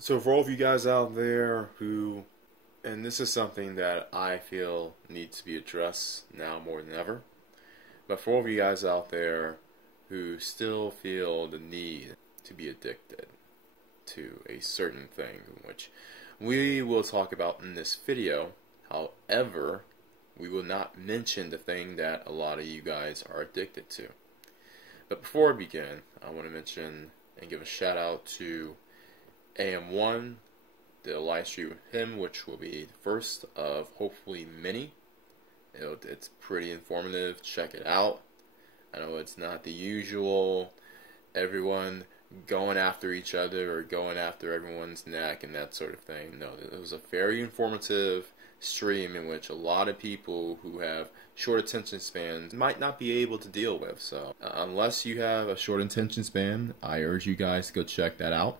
So for all of you guys out there who, and this is something that I feel needs to be addressed now more than ever, but for all of you guys out there who still feel the need to be addicted to a certain thing, which we will talk about in this video. However, we will not mention the thing that a lot of you guys are addicted to. But before I begin, I want to mention and give a shout out to AM1, the live stream with him, which will be the first of hopefully many. It's pretty informative. Check it out. I know it's not the usual everyone going after each other or going after everyone's neck and that sort of thing. No, it was a very informative stream in which a lot of people who have short attention spans might not be able to deal with. So unless you have a short attention span, I urge you guys to go check that out.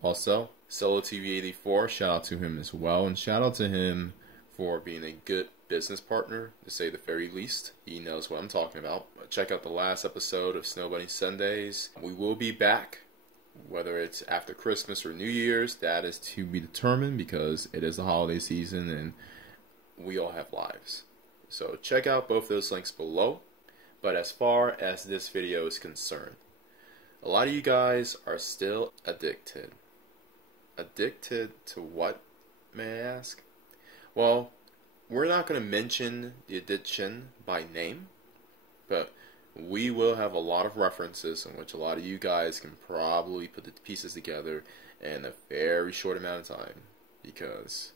Also, Solo TV84, shout out to him as well, and shout out to him for being a good business partner, to say the very least. He knows what I'm talking about. Check out the last episode of Snow Bunny Sundays. We will be back, whether it's after Christmas or New Year's. That is to be determined because it is the holiday season and we all have lives. So check out both those links below. But as far as this video is concerned, a lot of you guys are still addicted. Addicted to what, may I ask? Well, we're not going to mention the addiction by name, but we will have a lot of references in which a lot of you guys can probably put the pieces together in a very short amount of time, because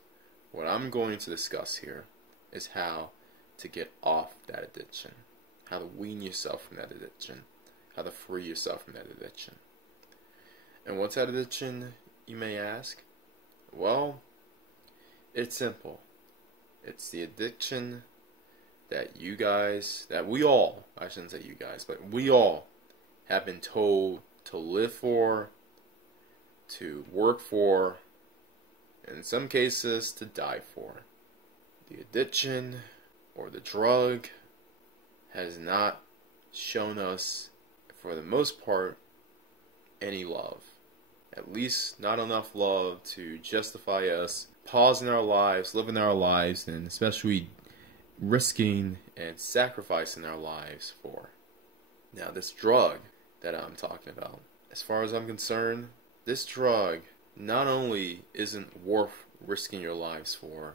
what I'm going to discuss here is how to get off that addiction, how to wean yourself from that addiction, how to free yourself from that addiction. And what's that addiction, you may ask? Well, it's simple. It's the addiction that you guys, that we all, I shouldn't say you guys, but we all have been told to live for, to work for, in some cases to die for. The addiction or the drug has not shown us, for the most part, any love. At least not enough love to justify us pausing our lives, living our lives, and especially risking and sacrificing our lives for. Now, this drug that I'm talking about, as far as I'm concerned, this drug not only isn't worth risking your lives for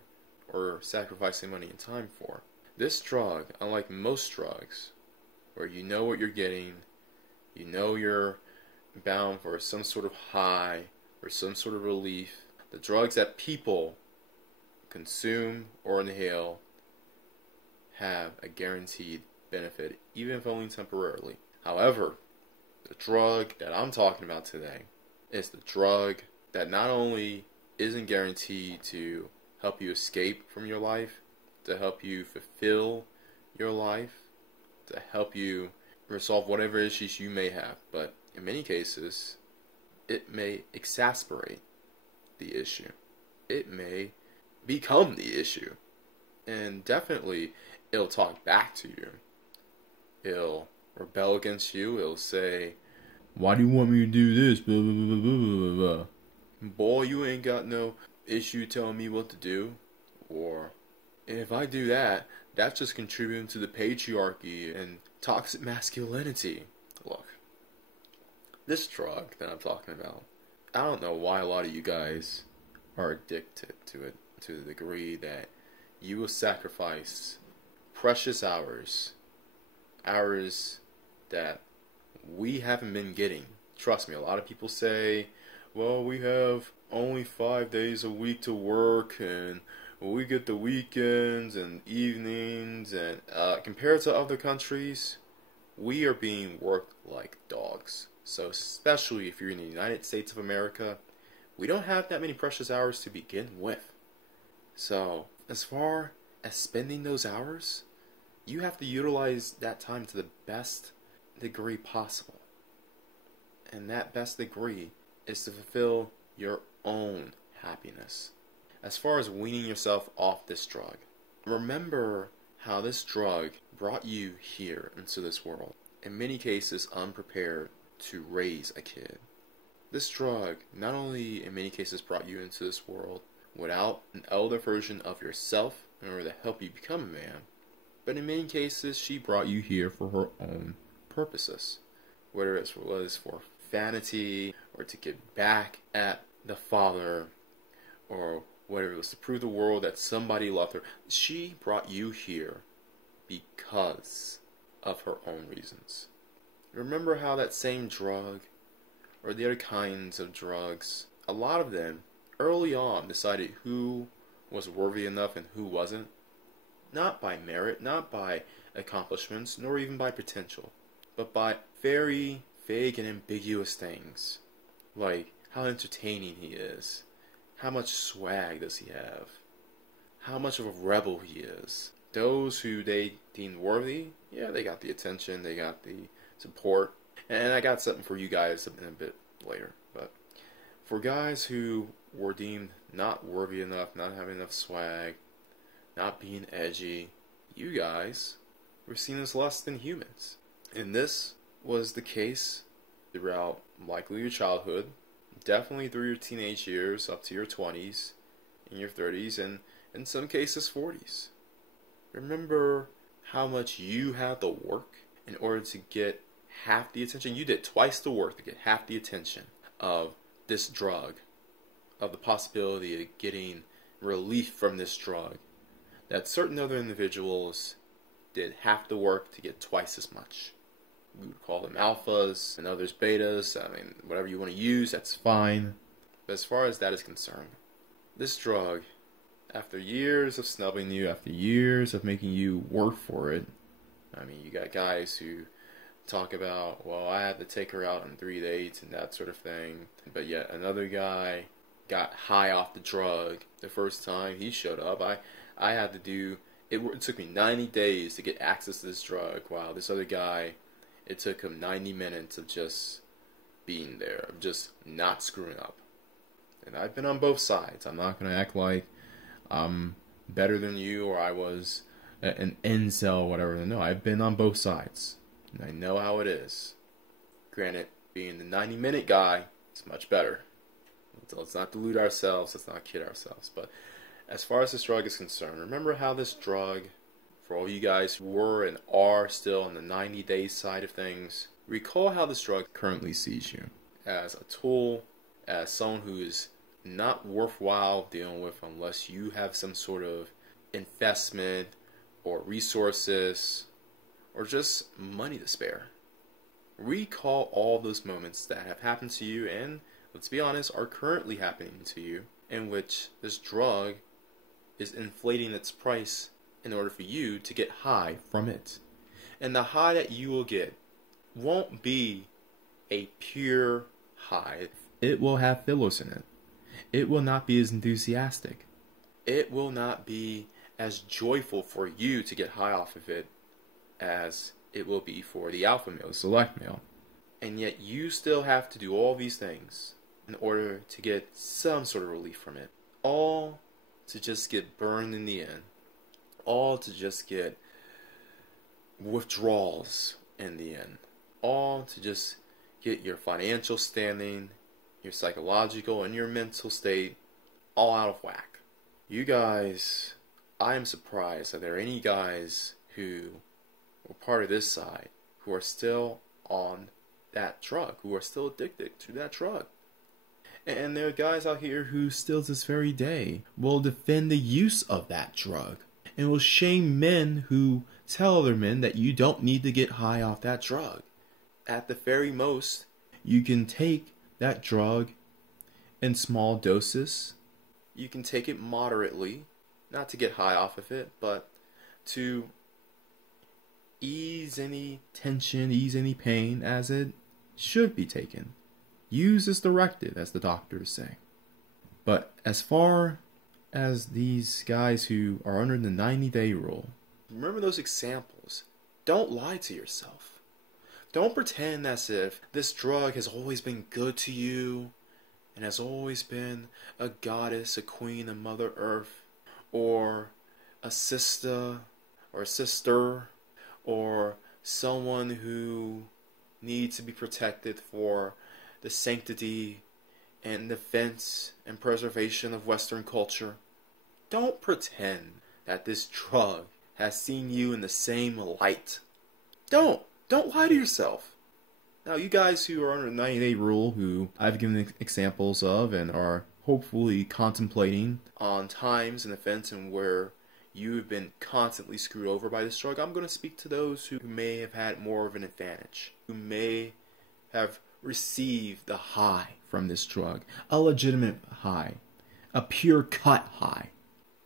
or sacrificing money and time for. This drug, unlike most drugs, where you know what you're getting, you know you're bound for some sort of high or some sort of relief, the drugs that people consume or inhale have a guaranteed benefit, even if only temporarily. However, the drug that I'm talking about today is the drug that not only isn't guaranteed to help you escape from your life, to help you fulfill your life, to help you resolve whatever issues you may have, but in many cases, it may exacerbate the issue. It may become the issue. And definitely, it'll talk back to you. It'll rebel against you. It'll say, "Why do you want me to do this? Blah, blah, blah, blah, blah, blah. Boy, you ain't got no issue telling me what to do." Or, "If I do that, that's just contributing to the patriarchy and toxic masculinity." Look, this drug that I'm talking about, I don't know why a lot of you guys are addicted to it to the degree that you will sacrifice precious hours that we haven't been getting. Trust me, a lot of people say, "Well, we have only 5 days a week to work, and we get the weekends and evenings," and compared to other countries, we are being worked like dogs. So especially if you're in the United States of America, we don't have that many precious hours to begin with. So as far as spending those hours, you have to utilize that time to the best degree possible. And that best degree is to fulfill your own happiness. As far as weaning yourself off this drug, remember how this drug brought you here into this world, in many cases unprepared to raise a kid. This drug not only in many cases brought you into this world without an elder version of yourself in order to help you become a man, but in many cases she brought you here for her own purposes. Whether it was for vanity, or to get back at the father, or whether it was to prove the world that somebody loved her, she brought you here because of her own reasons. Remember how that same drug, or the other kinds of drugs, a lot of them early on decided who was worthy enough and who wasn't? Not by merit, not by accomplishments, nor even by potential, but by very vague and ambiguous things, like how entertaining he is, how much swag does he have, how much of a rebel he is. Those who they deemed worthy, yeah, they got the attention, they got the support, and I got something for you guys in a bit later. But for guys who were deemed not worthy enough, not having enough swag, not being edgy, you guys were seen as less than humans. And this was the case throughout likely your childhood, definitely through your teenage years up to your 20s, in your 30s, and in some cases 40s. Remember how much you had to work in order to get half the attention? You did twice the work to get half the attention of this drug, of the possibility of getting relief from this drug, that certain other individuals did half the work to get twice as much. We would call them alphas and others betas. I mean, whatever you want to use, that's fine. But as far as that is concerned, this drug, after years of snubbing you, after years of making you work for it, I mean, you got guys who talk about, well, I had to take her out on 3 dates and that sort of thing. But yet another guy got high off the drug the first time he showed up. I had to do, it took me 90 days to get access to this drug, while this other guy, it took him 90 minutes of just being there, of just not screwing up. And I've been on both sides. I'm not going to act like I'm better than you or I was an incel or whatever. No, I've been on both sides. And I know how it is. Granted, being the 90-minute guy is much better. Let's not delude ourselves. Let's not kid ourselves. But as far as this drug is concerned, remember how this drug, for all you guys who were and are still on the 90-day side of things, recall how this drug currently sees you. As a tool, as someone who is not worthwhile dealing with unless you have some sort of investment or resources or just money to spare. Recall all those moments that have happened to you and, let's be honest, are currently happening to you, in which this drug is inflating its price in order for you to get high from it. And the high that you will get won't be a pure high. It will have fillers in it. It will not be as enthusiastic. It will not be as joyful for you to get high off of it as it will be for the alpha male, select male. And yet you still have to do all these things in order to get some sort of relief from it. All to just get burned in the end. All to just get withdrawals in the end. All to just get your financial standing, your psychological and your mental state all out of whack. You guys, I am surprised that there are any guys who were part of this side who are still on that drug, who are still addicted to that drug. And there are guys out here who still to this very day will defend the use of that drug and will shame men who tell other men that you don't need to get high off that drug. At the very most, you can take that drug in small doses. You can take it moderately, not to get high off of it, but to ease any tension, ease any pain as it should be taken. Use as directed, as the doctors say. But as far as these guys who are under the 90-day rule, remember those examples. Don't lie to yourself. Don't pretend as if this drug has always been good to you and has always been a goddess, a queen, a Mother Earth, or a sister, or someone who needs to be protected for the sanctity and defense and preservation of Western culture, don't pretend that this drug has seen you in the same light. Don't lie to yourself. Now, you guys who are under the 90-day rule, who I've given examples of and are hopefully contemplating on times and events and where you've been constantly screwed over by this drug, I'm going to speak to those who may have had more of an advantage, who may have received the high from this drug, a legitimate high, a pure cut high,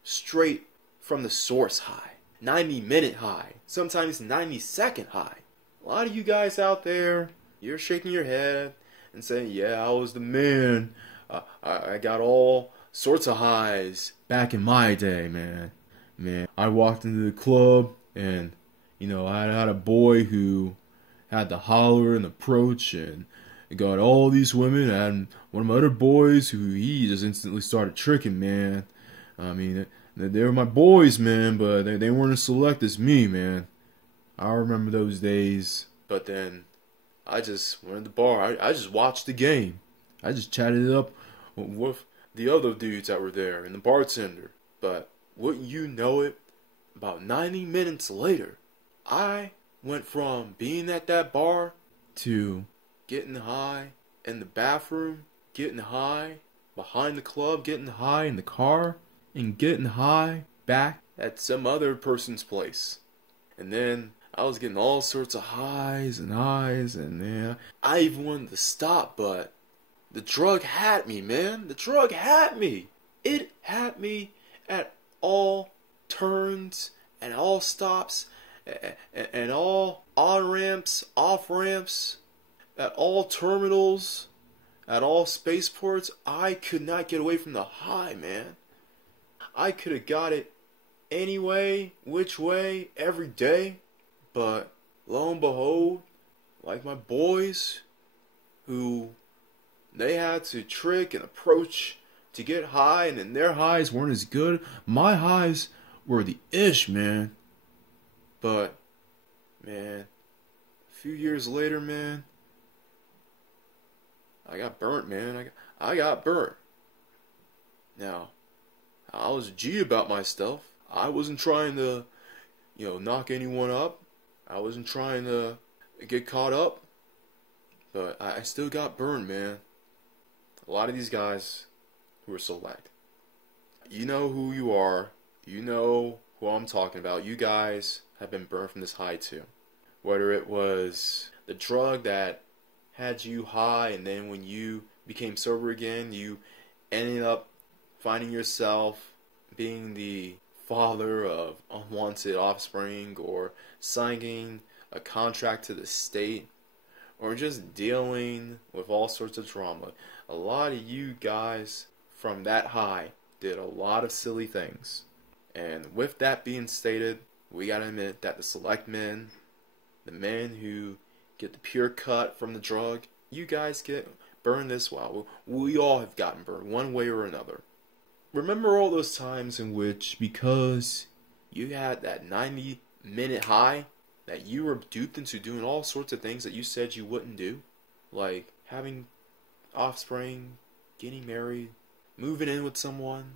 straight from the source high, 90-minute high, sometimes 90-second high. A lot of you guys out there, you're shaking your head and saying, yeah, I was the man. I got all sorts of highs back in my day, man. I walked into the club and, I had a boy who had the holler and approach and got all these women, and one of my other boys who he just instantly started tricking, man. I mean, they were my boys, man, but they weren't as select as me, man. I remember those days. But then I just went to the bar. I just watched the game. I just chatted it up with the other dudes that were there and the bartender. But wouldn't you know it, about 90 minutes later, I went from being at that bar to getting high in the bathroom, getting high behind the club, getting high in the car, and getting high back at some other person's place. And then I was getting all sorts of highs, and yeah, I even wanted to stop, but the drug had me, man. The drug had me. It had me at all turns and all stops and all on-ramps, off-ramps, at all terminals, at all spaceports. I could not get away from the high, man. I could have got it any way, which way, every day. But lo and behold, like my boys, who they had to trick and approach to get high, and then their highs weren't as good. My highs were the ish, man. But, man, a few years later, man, I got burnt, man. I got burnt. Now, I was a G about my stuff. I wasn't trying to, knock anyone up. I wasn't trying to get caught up. But I still got burned, man. A lot of these guys who are select. You know who you are. You know who I'm talking about. You guys have been burned from this high too. Whether it was the drug that had you high, and then when you became sober again, you ended up finding yourself being the father of unwanted offspring, or signing a contract to the state, or just dealing with all sorts of drama. A lot of you guys from that high did a lot of silly things. And with that being stated, we gotta admit that the select men, the men who get the pure cut from the drug, you guys get burned as well. We all have gotten burned one way or another. Remember all those times in which, because you had that 90-minute high, that you were duped into doing all sorts of things that you said you wouldn't do? Like having offspring, getting married, moving in with someone.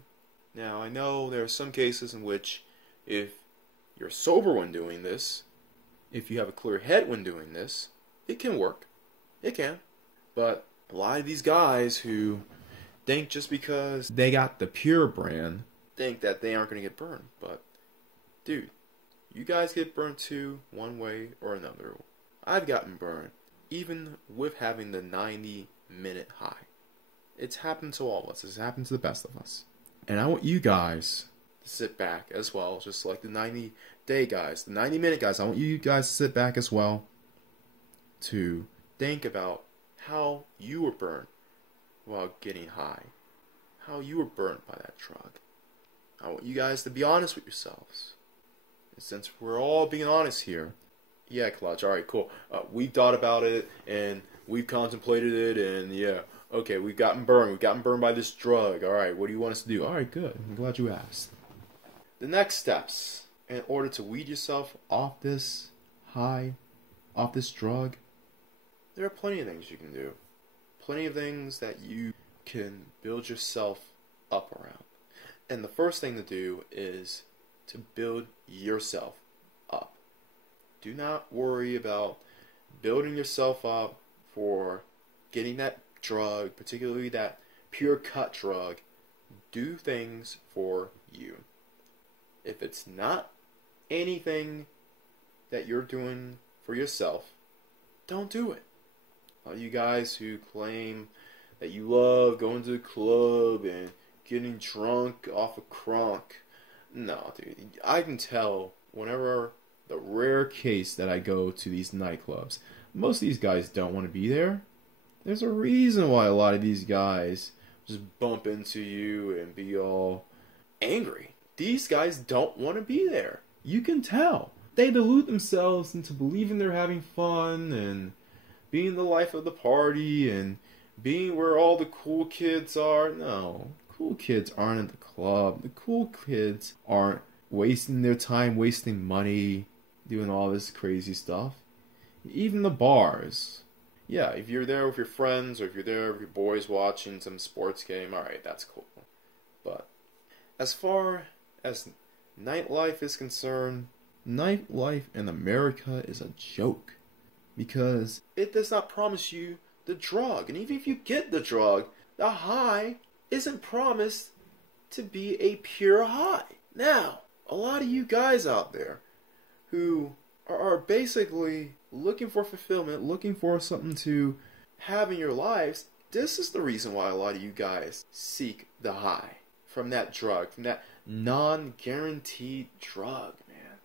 Now, I know there are some cases in which if you're sober when doing this, if you have a clear head when doing this, it can work. It can. But a lot of these guys who think just because they got the pure brand, think that they aren't going to get burned. But, dude, you guys get burned too, one way or another. I've gotten burned, even with having the 90-minute high. It's happened to all of us. It's happened to the best of us. And I want you guys to sit back as well, just like the 90-day guys, the 90-minute guys. I want you guys to sit back as well to think about how you were burned while getting high, how you were burned by that drug. I want you guys to be honest with yourselves. And since we're all being honest here, yeah, Clutch, alright, cool. We've thought about it, and we've contemplated it, and yeah, okay, we've gotten burned. We've gotten burned by this drug. Alright, what do you want us to do? Alright, good. I'm glad you asked. The next steps, in order to weed yourself off this high, off this drug, there are plenty of things you can do. Plenty of things that you can build yourself up around. And the first thing to do is to build yourself up. Do not worry about building yourself up for getting that drug, particularly that pure cut drug. Do things for you. If it's not anything that you're doing for yourself, don't do it. All you guys who claim that you love going to the club and getting drunk off of crunk, no, dude. I can tell whenever the rare case that I go to these nightclubs, most of these guys don't want to be there. There's a reason why a lot of these guys just bump into you and be all angry. These guys don't want to be there. You can tell. They delude themselves into believing they're having fun and being the life of the party and being where all the cool kids are. No, cool kids aren't at the club. The cool kids aren't wasting their time, wasting money, doing all this crazy stuff. Even the bars. Yeah, if you're there with your friends or if you're there with your boys watching some sports game, alright, that's cool. But as far as nightlife is concerned, nightlife in America is a joke. Because it does not promise you the drug. And even if you get the drug, the high isn't promised to be a pure high. Now, a lot of you guys out there who are basically looking for fulfillment, looking for something to have in your lives, this is the reason why a lot of you guys seek the high from that drug, from that non-guaranteed drug, man.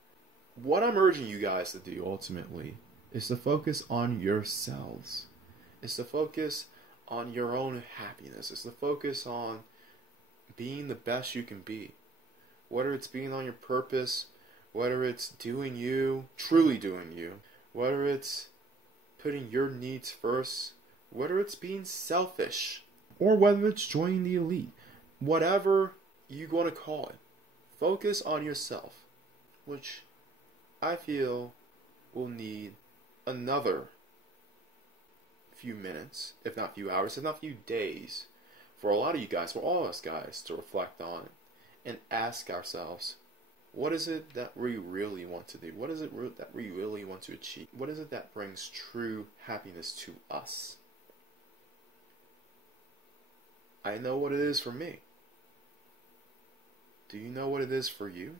What I'm urging you guys to do ultimately is to focus on yourselves. It's to focus on your own happiness. It's to focus on being the best you can be. Whether it's being on your purpose, whether it's doing you, truly doing you, whether it's putting your needs first, whether it's being selfish, or whether it's joining the elite. Whatever you want to call it, focus on yourself, which I feel will need another few minutes, if not few hours, if not few days, for a lot of you guys, for all of us guys, to reflect on and ask ourselves, what is it that we really want to do? What is it that we really want to achieve? What is it that brings true happiness to us? I know what it is for me. Do you know what it is for you?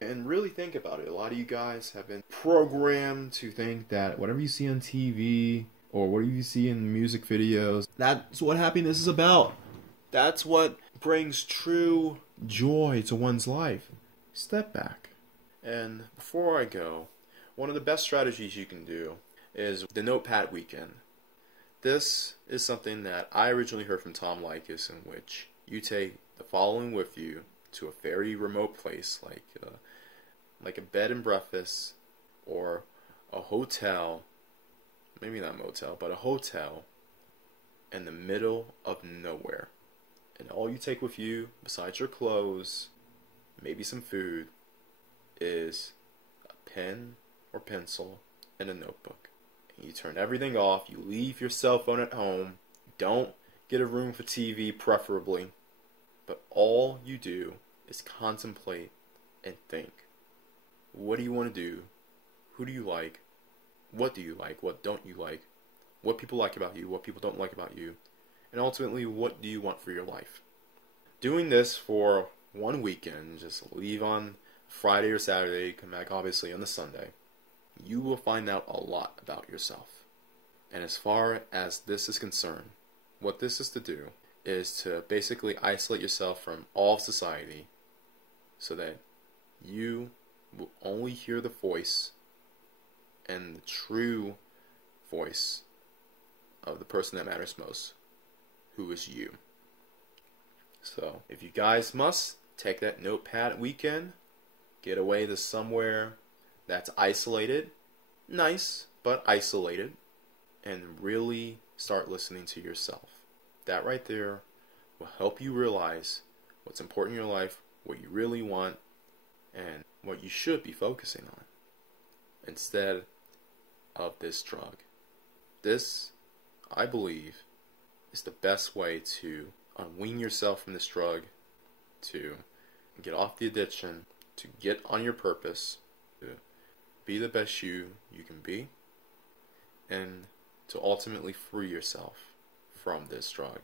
And really think about it. A lot of you guys have been programmed to think that whatever you see on TV or whatever you see in music videos, that's what happiness is about. That's what brings true joy to one's life. Step back. And before I go, one of the best strategies you can do is the Notepad Weekend. This is something that I originally heard from Tom Likas, in which you take the following with you to a very remote place, like a bed and breakfast or a hotel, maybe not a motel, but a hotel in the middle of nowhere. And all you take with you, besides your clothes, maybe some food, is a pen or pencil and a notebook. And you turn everything off, you leave your cell phone at home, don't get a room for TV preferably, but all you do is contemplate and think. What do you want to do? Who do you like? What do you like? What don't you like? What people like about you? What people don't like about you? And ultimately, what do you want for your life? Doing this for one weekend, just leave on Friday or Saturday, come back obviously on the Sunday, you will find out a lot about yourself. And as far as this is concerned, what this is to do is to basically isolate yourself from all of society so that you will only hear the voice and the true voice of the person that matters most, who is you. So, if you guys must, take that Notepad Weekend, get away to somewhere that's isolated, nice, but isolated, and really start listening to yourself. That right there will help you realize what's important in your life, what you really want, and what you should be focusing on, instead of this drug. This, I believe, is the best way to unwean yourself from this drug, to get off the addiction, to get on your purpose, to be the best you can be, and to ultimately free yourself from this drug.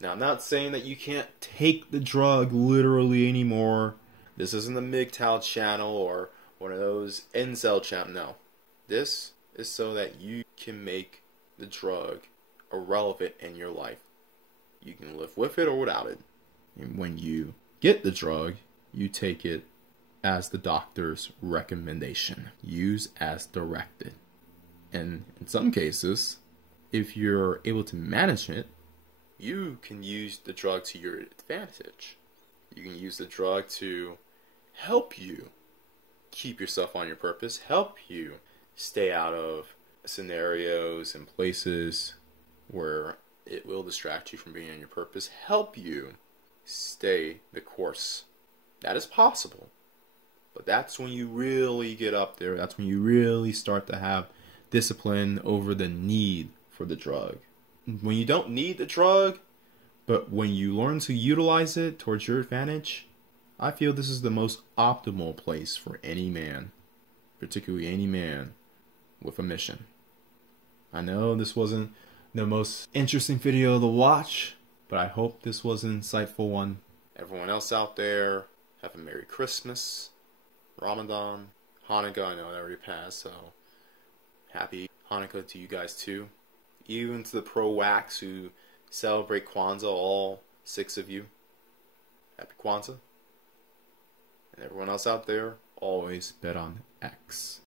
Now, I'm not saying that you can't take the drug literally anymore. This isn't the MGTOW channel or one of those incel channels. No. This is so that you can make the drug irrelevant in your life. You can live with it or without it. And when you get the drug, you take it as the doctor's recommendation. Use as directed. And in some cases, if you're able to manage it, you can use the drug to your advantage. You can use the drug to help you keep yourself on your purpose, help you stay out of scenarios and places where it will distract you from being on your purpose, help you stay the course. That is possible. But that's when you really get up there. That's when you really start to have discipline over the need for the drug. When you don't need the drug, but when you learn to utilize it towards your advantage, I feel this is the most optimal place for any man, particularly any man with a mission. I know this wasn't the most interesting video to watch, but I hope this was an insightful one. Everyone else out there, have a Merry Christmas, Ramadan, Hanukkah. I know that already passed, so happy Hanukkah to you guys too. Even to the pro-wax who celebrate Kwanzaa, all 6 of you. Happy Kwanzaa. And everyone else out there, always bet on X.